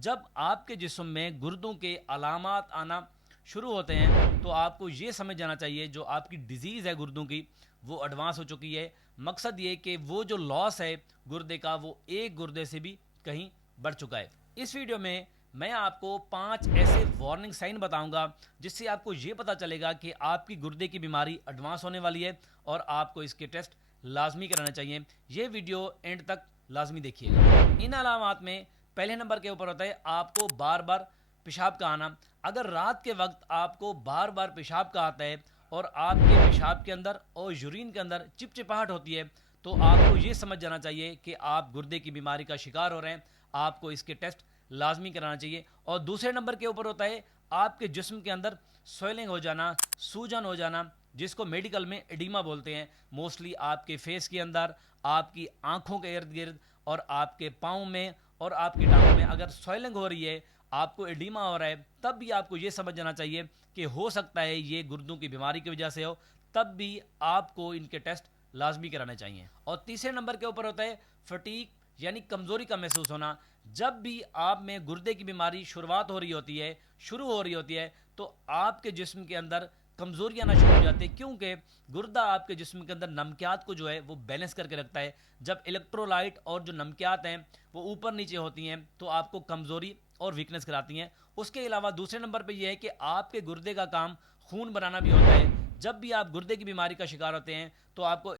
جب آپ کے جسم میں گردوں کے علامات آنا شروع ہوتے ہیں تو آپ کو یہ سمجھ جانا چاہیے جو آپ کی ڈیزیز ہے گردوں کی وہ ایڈوانس ہو چکی ہے۔ مقصد یہ کہ وہ جو لاس ہے گردے کا وہ ایک گردے سے بھی کہیں بڑھ چکا ہے۔ اس ویڈیو میں آپ کو 5 ایسے وارننگ سائن بتاؤں گا جس سے آپ کو یہ پتا چلے گا کہ آپ کی گردے کی بیماری ایڈوانس ہونے والی ہے اور آپ کو اس کے ٹیسٹ لازمی کرانا چاہیے۔ یہ ویڈیو اینڈ تک لازمی دیکھیے گا۔ ان علامات میں پہلے نمبر کے اوپر ہوتا ہے آپ کو بار بار پیشاب کا آنا۔ اگر رات کے وقت آپ کو بار بار پیشاب کا آتا ہے اور آپ کے پیشاب کے اندر اور یورین کے اندر چپچپاہٹ ہوتی ہے تو آپ کو یہ سمجھ جانا چاہیے کہ آپ گردے کی بیماری کا شکار ہو رہے ہیں، آپ کو اس کے ٹیسٹ لازمی کرانا چاہیے۔ اور دوسرے نمبر کے اوپر ہوتا ہے آپ کے جسم کے اندر سویلنگ ہو جانا، سوجن ہو جانا، جس کو میڈیکل میں ایڈیما بولتے ہیں۔ موسٹلی آپ کے فیس کے اندر، آپ کی آنکھوں کے ارد گرد اور آپ کے پاؤں میں اور آپ کی ٹانگوں میں اگر سویلنگ ہو رہی ہے، آپ کو ایڈیما ہو رہا ہے، تب بھی آپ کو یہ سمجھ جانا چاہیے کہ ہو سکتا ہے یہ گردوں کی بیماری کی وجہ سے ہو، تب بھی آپ کو ان کے ٹیسٹ لازمی کرانے چاہیے۔ اور تیسرے نمبر کے اوپر ہوتا ہے فٹیگ یعنی کمزوری کا محسوس ہونا۔ جب بھی آپ میں گردے کی بیماری شروع ہو رہی ہوتی ہے تو آپ کے جسم کے اندر کمزوری آنا شروع ہو جاتی ہے، کیونکہ گردہ آپ کے جسم کے اندر نمکیات کو جو ہے وہ بیلنس کر کے رکھتا ہے۔ جب الیکٹرولائٹ اور جو نمکیات ہیں وہ اوپر نیچے ہوتی ہیں تو آپ کو کمزوری اور ویکنس کراتی ہیں۔ اس کے علاوہ دوسرے نمبر پہ یہ ہے کہ آپ کے گردے کا کام خون بنانا بھی ہوتا ہے۔ جب بھی آپ گردے کی بیماری کا شکار ہوتے ہیں تو آپ کو